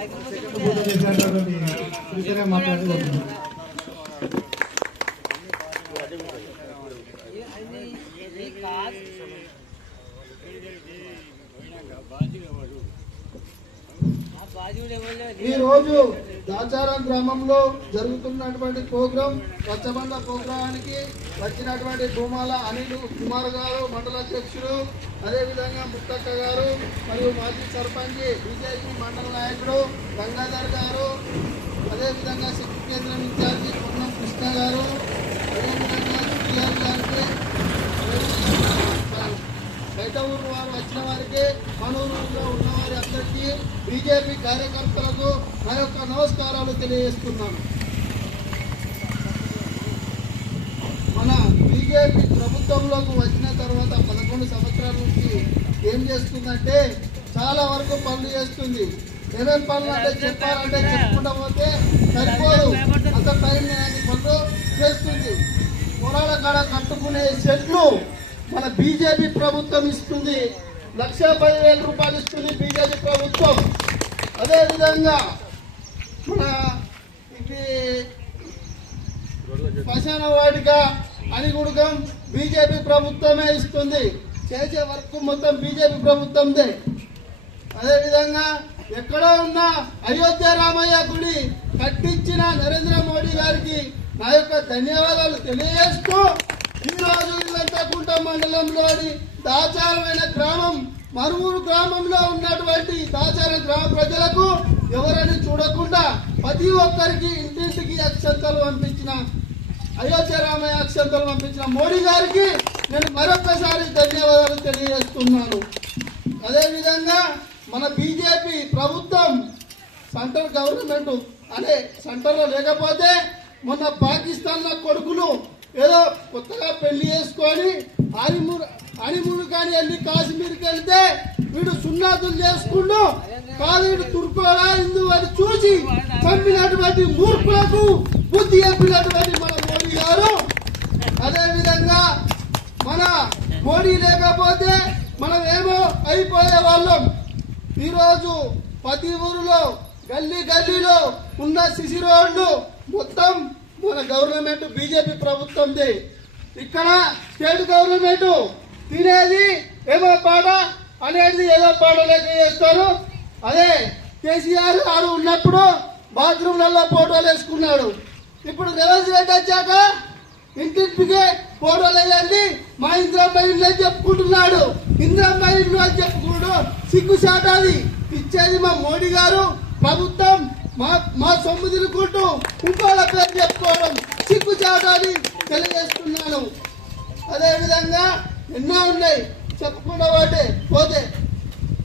ఈ రోజు దాచారం గ్రామంలో జరుగుతున్నటువంటి ప్రోగ్రాం స్వచ్ఛబంధ ప్రోగ్రామానికి వచ్చినటువంటి భూమాల అనిల్ కుమార్ గారు మండల అధ్యక్షుడు, అదేవిధంగా ముత్తక్క గారు మరియు మాజీ సర్పంచ్ బీజేపీ మండల నాయకుడు గంగాధర్ గారు, అదేవిధంగా శక్తి కేంద్రం ఇన్ఛార్జి పొన్నం కృష్ణ గారు, అదేవిధంగా బయట ఊరు వారు వచ్చిన వారికి మనూరులో ఉన్న వారి అందరికీ బీజేపీ కార్యకర్తలకు నా యొక్క నమస్కారాలు తెలియజేస్తున్నాను. మన బీజేపీ ప్రభుత్వంలోకి వచ్చిన తర్వాత 11 సంవత్సరాల నుంచి ఏం చేస్తుందంటే చాలా వరకు పనులు చేస్తుంది. ఏమేమి పనులు అంటే చెప్పాలంటే చెప్పుకుంటా పోతే సరిపోదు, అంత టైం అన్ని పనులు చేస్తుంది. పొలాల కాడ కట్టుకునే చెట్లు మన బీజేపీ ప్రభుత్వం ఇస్తుంది. 1,10,000 రూపాయలు ఇస్తుంది బీజేపీ ప్రభుత్వం. అదేవిధంగా మన ఇది శ్మశాన వాటిక అనిగుడుగం బీజేపీ ప్రభుత్వమే ఇస్తుంది. చేసే వర్క్ మొత్తం బీజేపీ ప్రభుత్వందే. అదేవిధంగా ఎక్కడ ఉన్న అయోధ్య రామయ్య గుడి కట్టించిన నరేంద్ర మోడీ గారికి నా యొక్క ధన్యవాదాలు తెలియజేస్తూ ఈ రోజు ఇల్లంతకుంట మండలంలోని దాచారమైన గ్రామం మరుమూరు గ్రామంలో ఉన్నటువంటి దాచార గ్రామ ప్రజలకు ఎవరని చూడకుండా ప్రతి ఒక్కరికి ఇంటింటికి అక్షంతలు పంపించిన అయోధ్య రామయ్య అక్షంతలు పంపించిన మోడీ గారికి నేను మరొకసారి ధన్యవాదాలు తెలియజేస్తున్నాను. అదేవిధంగా మన బీజేపీ ప్రభుత్వం సెంట్రల్ గవర్నమెంట్ అనే సెంటర్లో లేకపోతే మొన్న పాకిస్తాన్ కొడుకులు ఏదో కొత్తగా పెళ్లి చేసుకొని హనీమూన్ కానీ వెళ్ళి కాశ్మీర్కి వెళ్తే వీడు సున్నాతులు చేసుకుంటూ కాదు వీడు తుర్కోడా హిందూ అని చూసి చంపినటువంటి మూర్ఖులకు బుద్ధి చెప్పినటువంటి మన మోడీ గారు. అదేవిధంగా మన మోడీ లేకపోతే మనం ఏమో అయిపోయే వాళ్ళం. ఈరోజు ప్రతి ఊరిలో గల్లీలో ఉన్న సిసి రోడ్లు మొత్తం మన గవర్నమెంట్ బీజేపీ ప్రభుత్వంది. ఇక్కడ స్టేట్ గవర్నమెంట్ తినేది ఏదో పాట అనేది ఏదో పాట లెక్క చేస్తారు. అదే కేసీఆర్ గారు ఉన్నప్పుడు బాత్రూమ్లలో ఫోటోలు వేసుకున్నాడు. ఇప్పుడు రేవంత్ రెడ్డి వచ్చాక ఇంటింటికి ఫోటోలు వేయండి మా ఇందిరమ్మ ఇల్లు అని చెప్పుకుంటున్నాడు. ఇందిరమ్మ ఇల్లు అని చెప్పుకుంటూ సిగ్గుచాటాది ఇచ్చేది మా మోడీ గారు ప్రభుత్వం. మా సొమ్ము తిరుగుకుంటూ ఇంకోళ్ళ పేరు చెప్పుకోవడం సిగ్గుచాటాది తెలియజేస్తున్నాను. అదేవిధంగా ఎన్నో ఉన్నాయి చెప్పుకుంటూ పోతే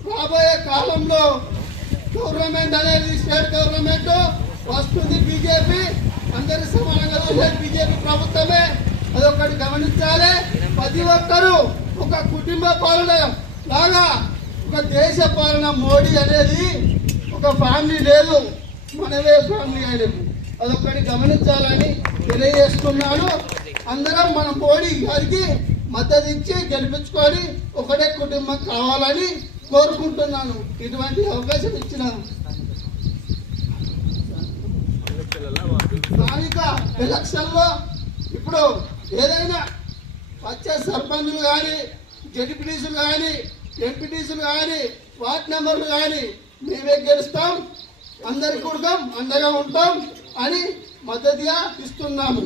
రాబోయే కాలంలో గవర్నమెంట్ అనేది స్టేట్ గవర్నమెంట్ వస్తుంది. బీజేపీ అందరి సమానంగా చూసేది బీజేపీ ప్రభుత్వమే. అదొకటి గమనించాలి. ప్రతి ఒక్కరూ ఒక కుటుంబ పాలన లాగా ఒక దేశ పాలన. మోడీ అనేది ఒక ఫ్యామిలీ లేదు, మనమే ఫ్యామిలీ ఆయనకు. అదొకటి గమనించాలని తెలియజేస్తున్నాను. అందరం మన మోడీ గారికి మద్దతు ఇచ్చి గెలిపించుకొని ఒకటే కుటుంబం కావాలని కోరుకుంటున్నాను. ఇటువంటి అవకాశం ఇచ్చిన స్థానిక ఎలక్షన్లో ఇప్పుడు ఏదైనా వచ్చే సర్పంచులు కానీ జడ్పీటీసీలు కానీ ఎంపీటీసీలు కానీ వార్డు మెంబర్లు కానీ మేమే గెలుస్తాం, అందరికి కూడా అండగా ఉంటాం అని మద్దతుగా ఇస్తున్నాము.